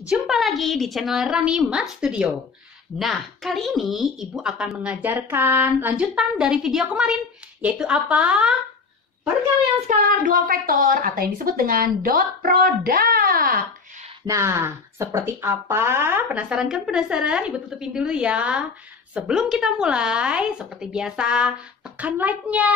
Jumpa lagi di channel Rani Math Studio. Nah, kali ini Ibu akan mengajarkan lanjutan dari video kemarin, yaitu apa? Perkalian skalar dua vektor atau yang disebut dengan dot product. Nah, seperti apa? Penasaran kan? Penasaran? Ibu tutupin dulu ya. Sebelum kita mulai, seperti biasa, tekan like-nya,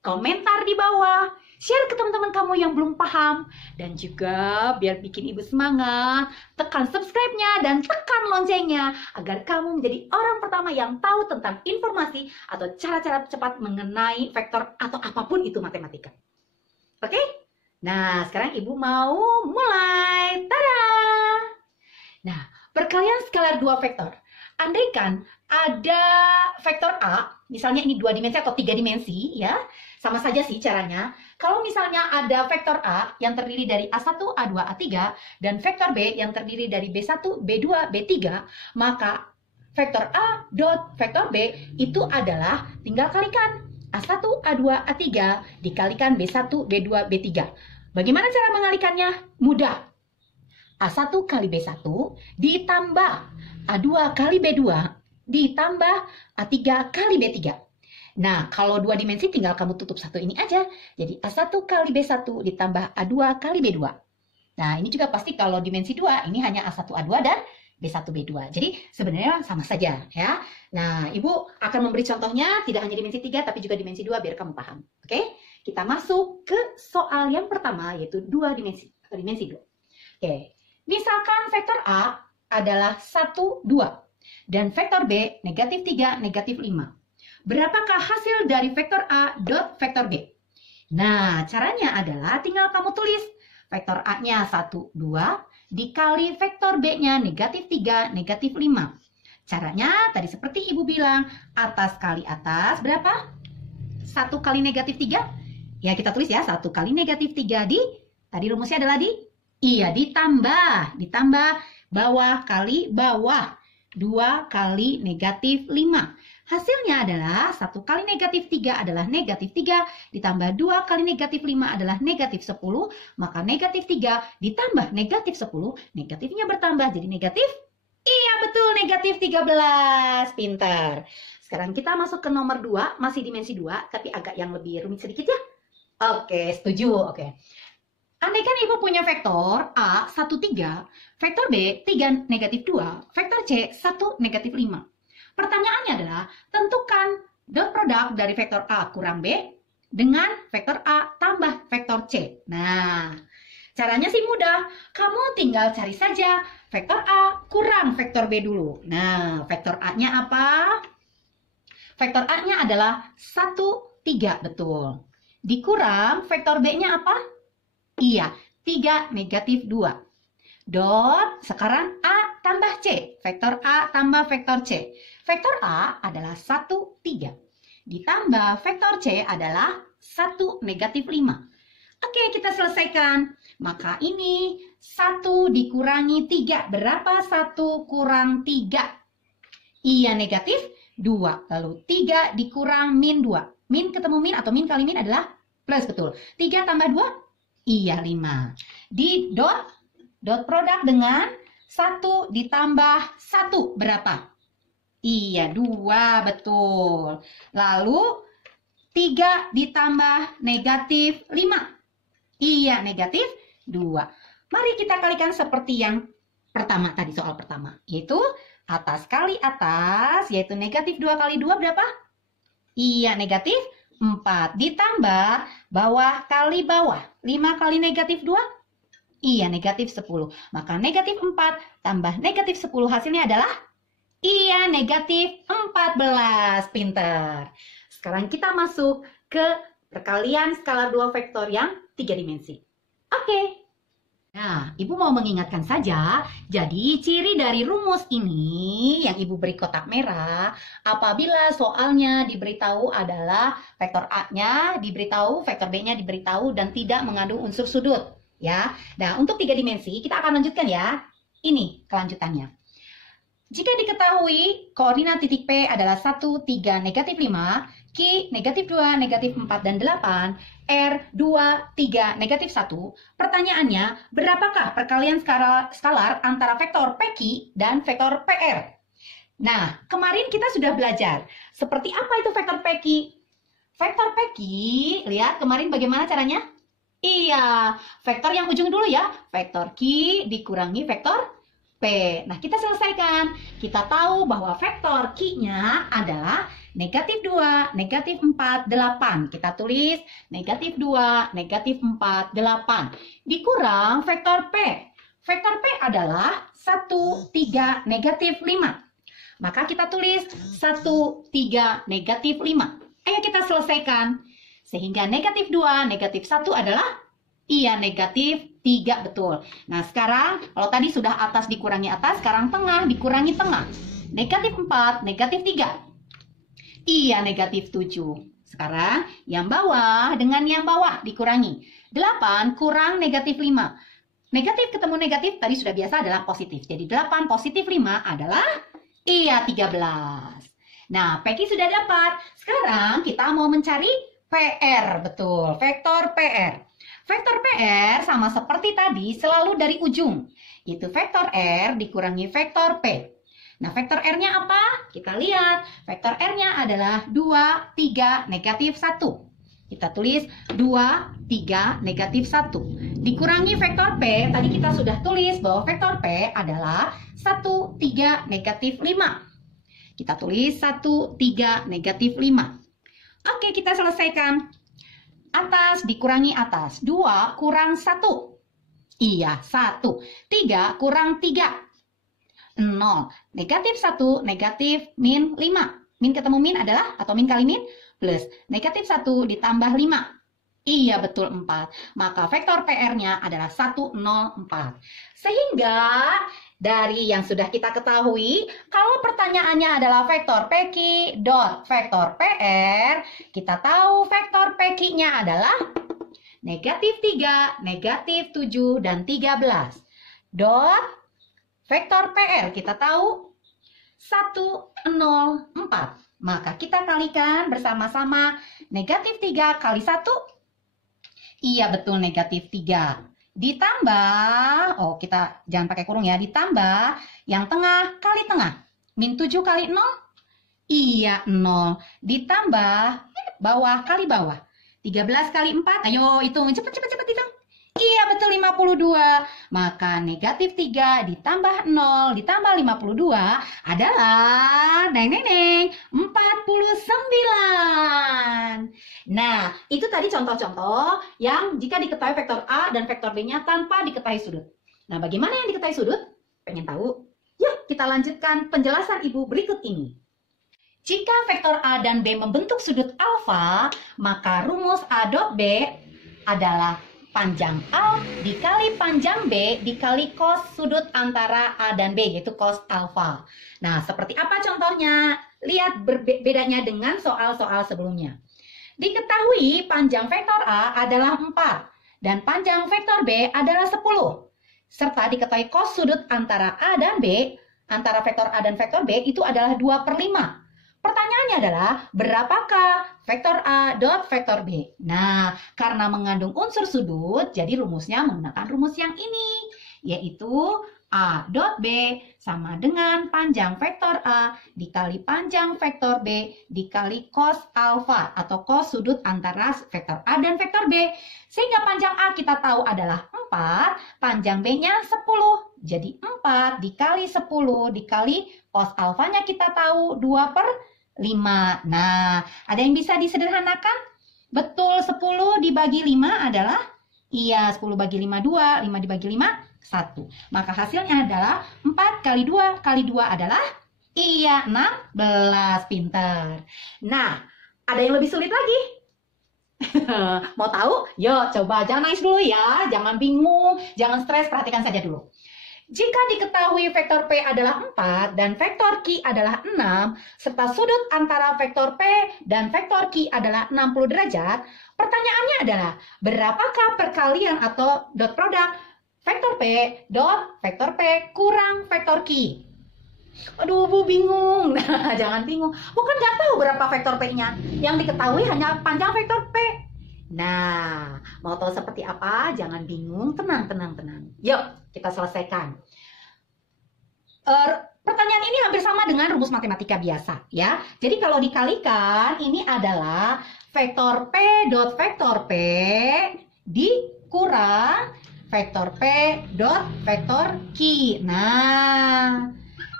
komentar di bawah, share ke teman-teman kamu yang belum paham, dan juga biar bikin Ibu semangat, tekan subscribe-nya dan tekan loncengnya agar kamu menjadi orang pertama yang tahu tentang informasi atau cara-cara cepat mengenai vektor atau apapun itu matematika. Oke? Nah, sekarang Ibu mau mulai. Tada! Nah, perkalian skalar dua vektor. Andaikan ada vektor A, misalnya ini 2 dimensi atau 3 dimensi, ya, sama saja sih caranya. Kalau misalnya ada vektor A yang terdiri dari A1, A2, A3, dan vektor B yang terdiri dari B1, B2, B3, maka vektor A dot vektor B itu adalah tinggal kalikan A1, A2, A3 dikalikan B1, B2, B3. Bagaimana cara mengalikannya? Mudah. A1 kali B1 ditambah A2 kali B2 ditambah A3 kali B3. Nah, kalau 2 dimensi tinggal kamu tutup satu ini aja. Jadi A1 kali B1 ditambah A2 kali B2. Nah, ini juga pasti kalau dimensi 2, ini hanya A1 A2 dan B1 B2. Jadi sebenarnya sama saja ya. Nah, Ibu akan memberi contohnya tidak hanya dimensi 3 tapi juga dimensi 2 biar kamu paham. Oke? Kita masuk ke soal yang pertama yaitu 2 dimensi atau dimensi 2. Oke. Misalkan vektor A adalah 1, 2 dan vektor B negatif 3, negatif 5. Berapakah hasil dari vektor A dot vektor B? Nah, caranya adalah tinggal kamu tulis vektor A-nya 1, 2 dikali vektor B-nya negatif 3, negatif 5. Caranya tadi seperti Ibu bilang, atas kali atas berapa? 1 kali negatif 3? Ya, kita tulis ya, 1 kali negatif 3 tadi rumusnya adalah ditambah bawah kali bawah 2 kali negatif 5. Hasilnya adalah 1 kali negatif 3 adalah negatif 3 ditambah 2 kali negatif 5 adalah negatif 10. Maka negatif 3 ditambah negatif 10, negatifnya bertambah jadi negatif. Iya betul, negatif 13. Pintar. Sekarang kita masuk ke nomor 2, masih dimensi 2 tapi agak yang lebih rumit sedikit ya. Oke, setuju. Oke. Andaikan Ibu punya vektor A 1, 3, vektor B 3, negatif 2, vektor C 1, negatif 5. Pertanyaannya adalah, tentukan dot product dari vektor A kurang B dengan vektor A tambah vektor C. Nah, caranya sih mudah. Kamu tinggal cari saja vektor A kurang vektor B dulu. Nah, vektor A-nya apa? Vektor A-nya adalah 1, 3, betul. Dikurang vektor B-nya apa? Iya, 3, negatif 2. Dot, sekarang A tambah C. Vektor A tambah vektor C. Vektor A adalah 1, 3. Ditambah vektor C adalah 1, negatif 5. Oke, kita selesaikan. Maka ini 1 dikurangi 3. Berapa 1 kurang 3? Iya, negatif 2. Lalu 3 dikurang min 2. Min ketemu min atau min kali min adalah plus, betul. 3 tambah 2? Iya, 5. Di dot produk dengan 1 ditambah 1 berapa? Iya, 2, betul. Lalu 3 ditambah negatif 5. Iya, negatif 2. Mari kita kalikan seperti yang pertama tadi, soal pertama. Yaitu atas kali atas, yaitu negatif 2 kali 2 berapa? Iya, negatif 4. Ditambah bawah kali bawah. 5 kali negatif 2? Iya, negatif 10. Maka negatif 4 tambah negatif 10 hasilnya adalah? Iya, negatif 14. Pintar. Sekarang kita masuk ke perkalian skalar dua vektor yang 3 dimensi. Oke. Nah, Ibu mau mengingatkan saja, jadi ciri dari rumus ini yang Ibu beri kotak merah, apabila soalnya diberitahu adalah vektor A-nya diberitahu, vektor B-nya diberitahu, dan tidak mengandung unsur sudut. Ya, nah untuk 3 dimensi kita akan lanjutkan ya. Ini kelanjutannya. Jika diketahui koordinat titik P adalah 1, 3, negatif 5, Q negatif 2, negatif 4, dan 8, R 2, 3, negatif 1. Pertanyaannya, berapakah perkalian skalar antara vektor PQ dan vektor PR? Nah, kemarin kita sudah belajar seperti apa itu vektor PQ. Vektor PQ, lihat kemarin bagaimana caranya? Iya, vektor yang ujung dulu ya. Vektor Q dikurangi vektor P. Nah, kita selesaikan. Kita tahu bahwa vektor Q-nya adalah negatif 2, negatif 4, 8. Kita tulis negatif 2, negatif 4, 8. Dikurang vektor P. Vektor P adalah 1, 3, negatif 5. Maka kita tulis 1, 3, negatif 5. Ayo kita selesaikan. Sehingga negatif 2, negatif 1 adalah iya negatif 3, betul. Nah sekarang kalau tadi sudah atas dikurangi atas, sekarang tengah dikurangi tengah. Negatif 4, negatif 3. Iya negatif 7. Sekarang yang bawah dengan yang bawah dikurangi. 8 kurang negatif 5. Negatif ketemu negatif tadi sudah biasa adalah positif. Jadi 8 positif 5 adalah iya 13. Nah PQ sudah dapat. Sekarang kita mau mencari PR, betul. Vektor PR. Vektor PR sama seperti tadi selalu dari ujung. Itu vektor R dikurangi vektor P. Nah, vektor R-nya apa? Kita lihat. Vektor R-nya adalah 2, 3, negatif 1. Kita tulis 2, 3, negatif 1. Dikurangi vektor P, tadi kita sudah tulis bahwa vektor P adalah 1, 3, negatif 5. Kita tulis 1, 3, negatif 5. Oke, kita selesaikan. Atas dikurangi atas. 2 kurang 1. Iya, 1. 3 kurang 3. 0. Negatif 1, negatif min 5. Min ketemu min adalah, atau min kali min, plus. Negatif 1 ditambah 5. Iya, betul 4. Maka vektor PR-nya adalah 1, 0, 4. Sehingga dari yang sudah kita ketahui, kalau pertanyaannya adalah vektor PQ dot vektor PR, kita tahu vektor PQ-nya adalah negatif 3, negatif 7, dan 13. Dot vektor PR, kita tahu 1, 0, 4. Maka kita kalikan bersama-sama negatif 3 kali 1. Iya, betul negatif 3. Ditambah, oh kita jangan pakai kurung ya, ditambah yang tengah kali tengah. Min 7 kali 0, iya 0. Ditambah bawah kali bawah. 13 kali 4, ayo hitung, cepet hitung. Iya betul 52. Maka negatif 3 ditambah 0 ditambah 52 adalah 49. Nah, itu tadi contoh-contoh yang jika diketahui vektor A dan vektor B-nya tanpa diketahui sudut. Nah, bagaimana yang diketahui sudut? Pengen tahu? Yuk, kita lanjutkan penjelasan Ibu berikut ini. Jika vektor A dan B membentuk sudut alfa, maka rumus A dot B adalah panjang A dikali panjang B dikali cos sudut antara A dan B, yaitu cos alfa. Nah, seperti apa contohnya? Lihat bedanya dengan soal-soal sebelumnya. Diketahui panjang vektor A adalah 4 dan panjang vektor B adalah 10. Serta diketahui cos sudut antara A dan B, antara vektor A dan vektor B itu adalah 2/5. Pertanyaannya adalah, berapakah vektor A dot vektor B? Nah, karena mengandung unsur sudut, jadi rumusnya menggunakan rumus yang ini, yaitu A dot B sama dengan panjang vektor A dikali panjang vektor B dikali cos alfa atau cos sudut antara vektor A dan vektor B. Sehingga panjang A kita tahu adalah 4, panjang B-nya 10. Jadi 4 dikali 10 dikali cos alfanya kita tahu 2/5. Nah, ada yang bisa disederhanakan? Betul, 10 dibagi 5 adalah, iya 10 bagi 5 2, 5 dibagi 5 1. Maka hasilnya adalah 4 kali 2 kali 2 adalah, iya 16, pinter. Nah, ada yang lebih sulit lagi. Mau tahu? Yuk coba, jangan nangis dulu ya, jangan bingung, jangan stres, perhatikan saja dulu. Jika diketahui vektor P adalah 4 dan vektor Q adalah 6, serta sudut antara vektor P dan vektor Q adalah 60 derajat, pertanyaannya adalah, berapakah perkalian atau dot produk vektor P dot vektor P kurang vektor Q? Aduh, Bu bingung. Nah, jangan bingung. Bukan nggak tahu berapa vektor P-nya. Yang diketahui hanya panjang vektor P. Nah, mau tahu seperti apa? Jangan bingung, tenang, tenang, tenang. Yuk, kita selesaikan. Pertanyaan ini hampir sama dengan rumus matematika biasa, ya. Jadi kalau dikalikan, ini adalah vektor P dot vektor P dikurang vektor P dot vektor Q. Nah,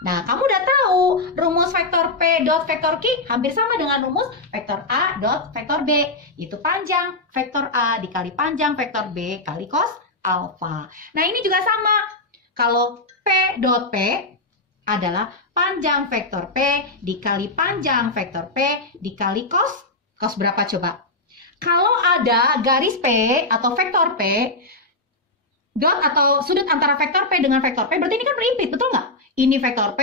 kamu udah tahu rumus vektor P dot vektor Q hampir sama dengan rumus vektor A dot vektor B. Itu panjang vektor A dikali panjang vektor B kali cos alfa. Nah, ini juga sama. Kalau P dot P adalah panjang vektor P dikali panjang vektor P dikali cos. Cos berapa coba? Kalau ada garis P atau vektor P, dot atau sudut antara vektor P dengan vektor P, berarti ini kan berimpit, betul nggak? Ini vektor P,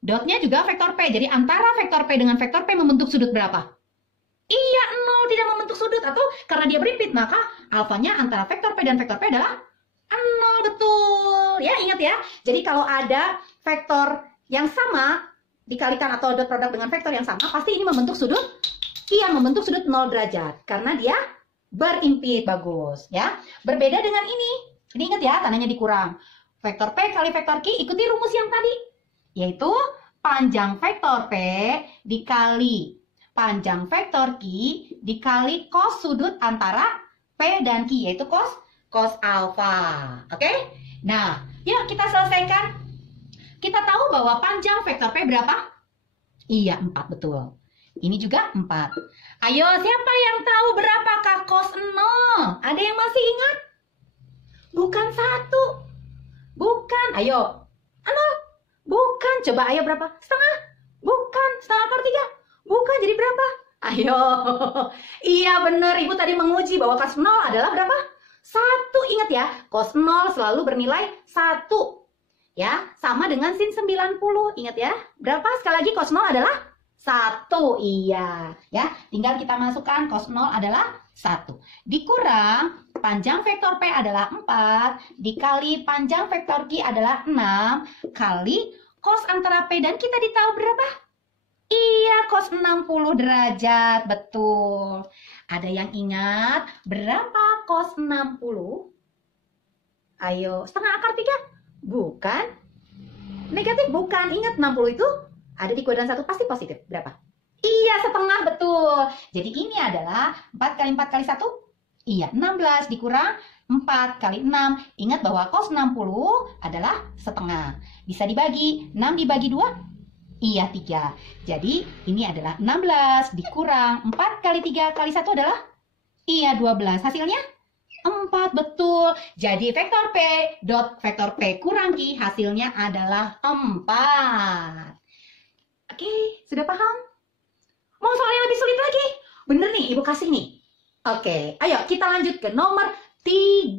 dotnya juga vektor P. Jadi antara vektor P dengan vektor P membentuk sudut berapa? Iya, 0, tidak membentuk sudut. Atau karena dia berimpit, maka alfanya antara vektor P dan vektor P adalah 0, betul. Ya, ingat ya. Jadi kalau ada vektor yang sama dikalikan atau dot produk dengan vektor yang sama, pasti ini membentuk sudut. Iya, membentuk sudut 0 derajat. Karena dia berimpit. Bagus, ya. Berbeda dengan ini. Ini ingat ya, tandanya dikurang. Vektor P kali vektor Q ikuti rumus yang tadi, yaitu panjang vektor P dikali panjang vektor Q dikali cos sudut antara P dan Q, yaitu cos alfa. Oke? Nah, yuk kita selesaikan. Kita tahu bahwa panjang vektor P berapa? Iya, 4, betul. Ini juga 4. Ayo, siapa yang tahu berapakah cos 0? Ada yang masih ingat? Bukan 1. Bukan, ayo. 0. Bukan, coba ayo berapa? Setengah. Bukan, setengah akar 3. Bukan, jadi berapa? Ayo. Iya benar, Ibu tadi menguji bahwa cos 0 adalah berapa? 1. Ingat ya, cos 0 selalu bernilai 1. Ya, sama dengan sin 90. Ingat ya, berapa? Sekali lagi cos 0 adalah 1. Iya, ya. Tinggal kita masukkan cos 0 adalah 1. Dikurang panjang vektor P adalah 4 dikali panjang vektor Q adalah 6 kali cos antara P dan Q tadi tahu berapa? Iya, cos 60 derajat. Betul. Ada yang ingat berapa cos 60? Ayo, setengah akar 3? Bukan. Negatif bukan. Ingat 60 itu ada di kuadran 1 pasti positif. Berapa? Iya, setengah, betul. Jadi ini adalah 4 kali 4 kali 1? Iya, 16 dikurang 4 kali 6. Ingat bahwa cos 60 adalah setengah. Bisa dibagi, 6 dibagi 2? Iya, 3. Jadi ini adalah 16 dikurang 4 kali 3 kali 1 adalah? Iya, 12. Hasilnya? 4, betul. Jadi vektor P dot vektor P kurang Q hasilnya adalah 4. Oke, sudah paham? Mau soal yang lebih sulit lagi? Bener nih, Ibu kasih nih. Oke, ayo kita lanjut ke nomor 3.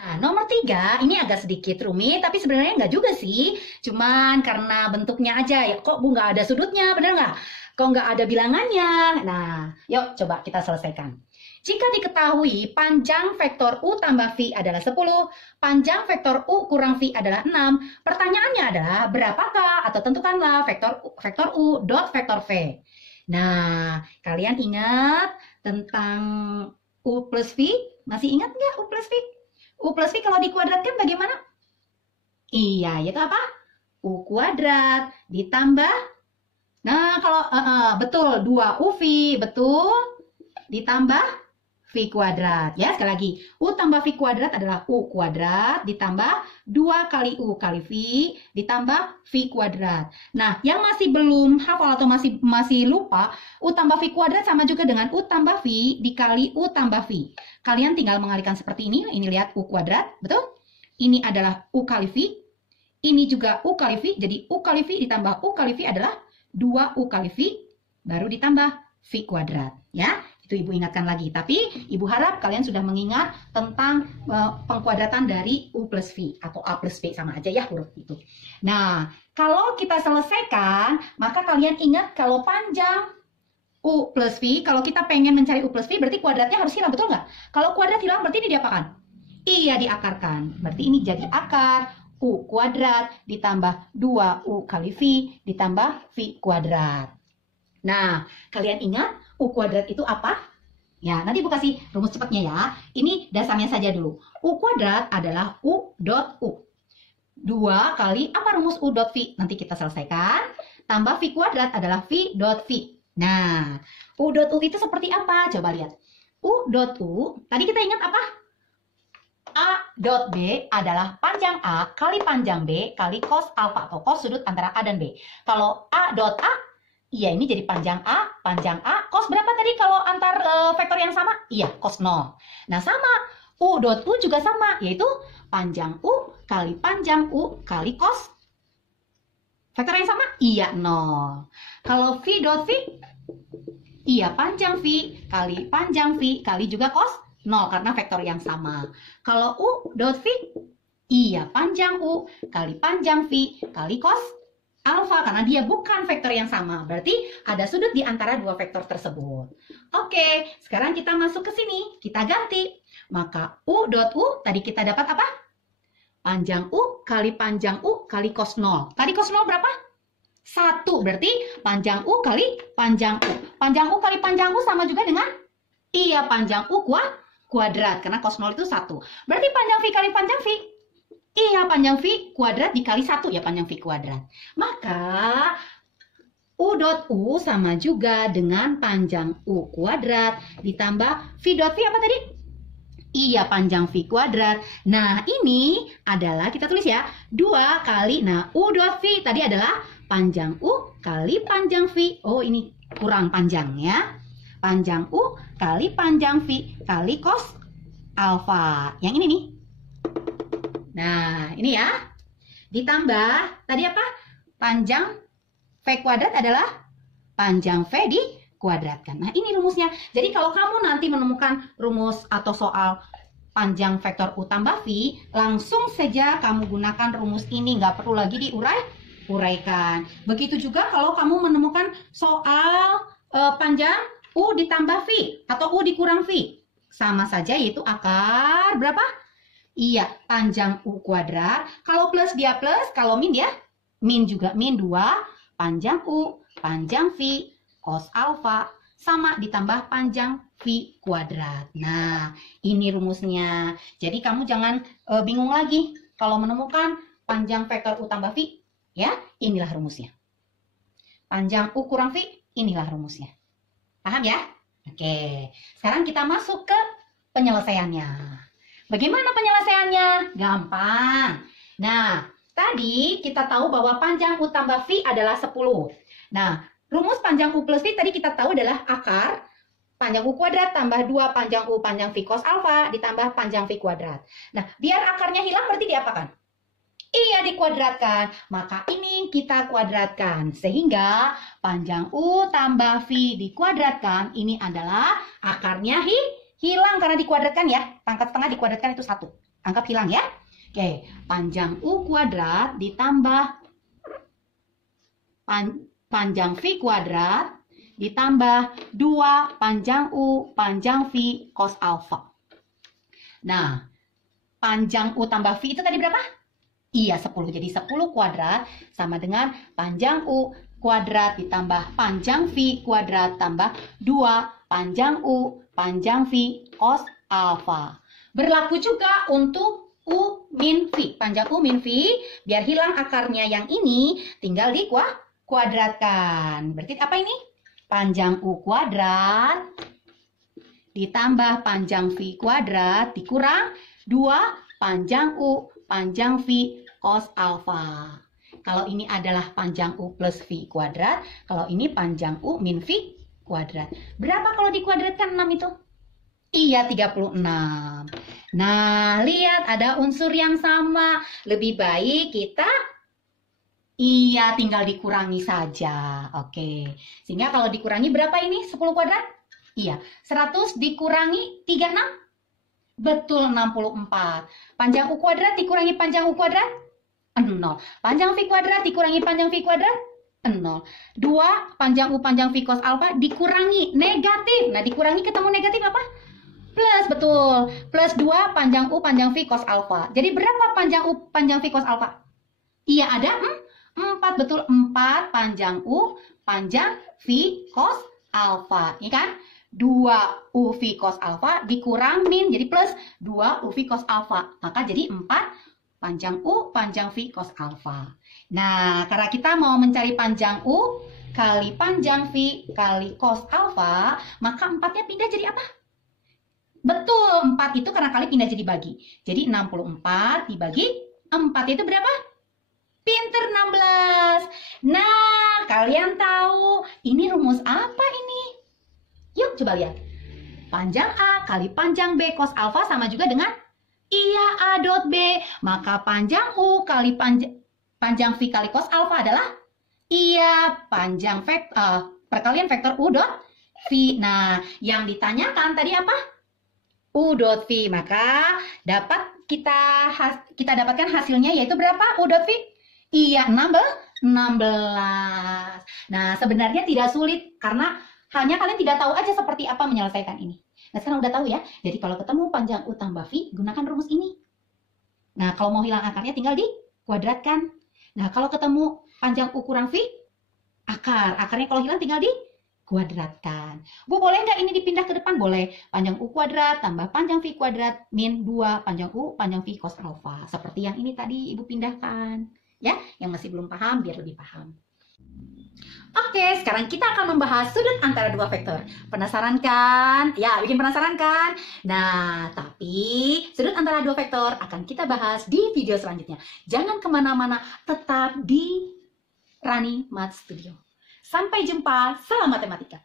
Nah, nomor 3 ini agak sedikit rumit, tapi sebenarnya nggak juga sih. Cuman karena bentuknya aja, ya kok Bu nggak ada sudutnya, bener nggak? Kok nggak ada bilangannya? Nah, yuk coba kita selesaikan. Jika diketahui panjang vektor U tambah V adalah 10, panjang vektor U kurang V adalah 6, pertanyaannya adalah berapakah atau tentukanlah vektor U dot vektor V. Nah, kalian ingat tentang U plus V? Masih ingat nggak U plus V? U plus V kalau dikuadratkan bagaimana? Iya, yaitu apa? U kuadrat ditambah, nah kalau betul 2UV, betul, ditambah V kuadrat. Ya, sekali lagi, U tambah V kuadrat adalah U kuadrat ditambah 2 kali U kali V ditambah V kuadrat. Nah, yang masih belum hafal atau masih lupa, U tambah V kuadrat sama juga dengan U tambah V dikali U tambah V. Kalian tinggal mengalihkan seperti ini lihat U kuadrat, betul? Ini adalah U kali V, ini juga U kali V, jadi U kali V ditambah U kali V adalah 2U kali V, baru ditambah V kuadrat. Ya, itu Ibu ingatkan lagi. Tapi Ibu harap kalian sudah mengingat tentang pengkuadratan dari U plus V atau A plus B, sama aja ya huruf itu. Nah, kalau kita selesaikan, maka kalian ingat kalau panjang U plus V, kalau kita pengen mencari U plus V, berarti kuadratnya harus hilang, betul nggak? Kalau kuadrat hilang, berarti ini diapakan? Iya, diakarkan. Berarti ini jadi akar U kuadrat ditambah 2U kali V ditambah V kuadrat. Nah, kalian ingat U kuadrat itu apa? Ya, nanti Ibu kasih rumus cepatnya ya. Ini dasarnya saja dulu. U kuadrat adalah U dot U. 2 kali apa rumus U dot V? Nanti kita selesaikan. Tambah V kuadrat adalah V dot V. Nah, U dot U itu seperti apa? Coba lihat. U dot U, tadi kita ingat apa? A dot B adalah panjang A kali panjang B kali cos alfa atau cos sudut antara A dan B. Kalau A dot A, iya ini jadi panjang A, cos berapa tadi kalau antar vektor yang sama? Iya, cos 0. Nah sama, U dot U juga sama, yaitu panjang U kali cos. Vektor yang sama? Iya, 0. Kalau V dot V, iya panjang V kali juga cos 0 karena vektor yang sama. Kalau U dot V, iya panjang U kali panjang V kali cos alfa karena dia bukan vektor yang sama. Berarti ada sudut di antara dua vektor tersebut. Oke, sekarang kita masuk ke sini. Kita ganti. Maka U dot U tadi kita dapat apa? Panjang U kali cos 0. Tadi cos 0 berapa? 1. Berarti panjang U kali panjang U. Panjang U kali panjang U sama juga dengan iya panjang U kuadrat karena cos 0 itu 1. Berarti panjang V kali panjang V. Iya panjang V kuadrat dikali 1 ya panjang V kuadrat. Maka U dot U sama juga dengan panjang U kuadrat ditambah V dot V apa tadi? Iya panjang V kuadrat. Nah ini adalah kita tulis ya 2 kali. Nah U dot V tadi adalah panjang U kali panjang V. Oh ini kurang panjang ya. Panjang U kali panjang V kali cos alfa. Yang ini nih. Nah, ini ya. Ditambah, tadi apa? Panjang V kuadrat adalah panjang V dikuadratkan. Nah, ini rumusnya. Jadi, kalau kamu nanti menemukan rumus atau soal panjang vektor U tambah V, langsung saja kamu gunakan rumus ini. Nggak perlu lagi diuraikan. Begitu juga kalau kamu menemukan soal panjang U ditambah V atau U dikurang V. Sama saja yaitu akar berapa? Iya, panjang U kuadrat. Kalau plus dia plus, kalau min dia min juga. Min 2, panjang U, panjang V, cos alfa, sama ditambah panjang V kuadrat. Nah, ini rumusnya. Jadi kamu jangan bingung lagi kalau menemukan panjang vektor U tambah V. Ya, inilah rumusnya. Panjang U kurang V, inilah rumusnya. Paham ya? Oke, sekarang kita masuk ke penyelesaiannya. Bagaimana penyelesaiannya? Gampang. Nah, tadi kita tahu bahwa panjang U tambah V adalah 10. Nah, rumus panjang U plus V tadi kita tahu adalah akar panjang U kuadrat tambah 2 panjang U panjang V cos alfa ditambah panjang V kuadrat. Nah, biar akarnya hilang berarti diapakan? Iya, dikuadratkan. Maka ini kita kuadratkan. Sehingga panjang U tambah V dikuadratkan. Ini adalah akarnya hilang karena dikuadratkan ya. Pangkat setengah dikuadratkan itu 1. Anggap hilang ya. Oke, panjang U kuadrat ditambah panjang V kuadrat ditambah 2 panjang U panjang V cos alfa. Nah, panjang U tambah V itu tadi berapa? Iya, 10. Jadi 10 kuadrat sama dengan panjang U kuadrat ditambah panjang V kuadrat tambah 2 panjang U panjang V cos alfa. Berlaku juga untuk U min V. Panjang U min V, biar hilang akarnya yang ini, tinggal dikuadratkan. Berarti apa ini? Panjang U kuadrat ditambah panjang V kuadrat dikurang 2 panjang U panjang V cos alfa. Kalau ini adalah panjang U plus V kuadrat, kalau ini panjang U min V kuadrat. Berapa kalau dikuadratkan 6 itu? Iya, 36. Nah, lihat ada unsur yang sama. Lebih baik kita tinggal dikurangi saja. Oke. Sehingga kalau dikurangi berapa ini? 10 kuadrat? Iya, 100 dikurangi 36? Betul, 64. Panjang U kuadrat dikurangi panjang U kuadrat? 0. Panjang V kuadrat dikurangi panjang V kuadrat? 0. 2 panjang U panjang V cos alfa dikurangi negatif. Nah, dikurangi ketemu negatif apa? Plus, betul. Plus 2 panjang U panjang V cos alfa. Jadi berapa panjang U panjang V cos alfa? Iya, ada 4, betul. 4 panjang U panjang V cos alfa. Ini kan? 2 U V cos alfa dikurang min, jadi plus 2 U V cos alfa. Maka jadi 4 panjang U panjang V cos alfa. Nah, karena kita mau mencari panjang U kali panjang V kali cos alfa, maka 4-nya pindah jadi apa? Betul, 4 itu karena kali pindah jadi bagi. Jadi 64 dibagi 4 itu berapa? Pinter, 16. Nah, kalian tahu ini rumus apa ini? Yuk coba lihat. Panjang A kali panjang B cos alfa sama juga dengan iya A dot B. Maka panjang U kali panjang V kali cos alfa adalah iya panjang perkalian vektor U dot V. Nah, yang ditanyakan tadi apa? U dot V. Maka dapat kita dapatkan hasilnya yaitu berapa U dot V? Iya, 16. Nah, sebenarnya tidak sulit karena hanya kalian tidak tahu aja seperti apa menyelesaikan ini. Nah, sekarang udah tahu ya. Jadi kalau ketemu panjang U tambah V, gunakan rumus ini. Nah, kalau mau hilang akarnya tinggal dikuadratkan. Nah, kalau ketemu panjang U kurang V, akarnya kalau hilang tinggal dikuadratkan. Bu, boleh nggak ini dipindah ke depan? Boleh. Panjang U kuadrat tambah panjang V kuadrat min 2 panjang U panjang V cos alfa. Seperti yang ini tadi Ibu pindahkan. Ya, yang masih belum paham biar lebih paham. Oke, sekarang kita akan membahas sudut antara dua vektor. Penasaran kan? Ya, bikin penasaran kan? Nah, tapi sudut antara dua vektor akan kita bahas di video selanjutnya. Jangan kemana-mana, tetap di Rani Math Studio. Sampai jumpa, salam matematika.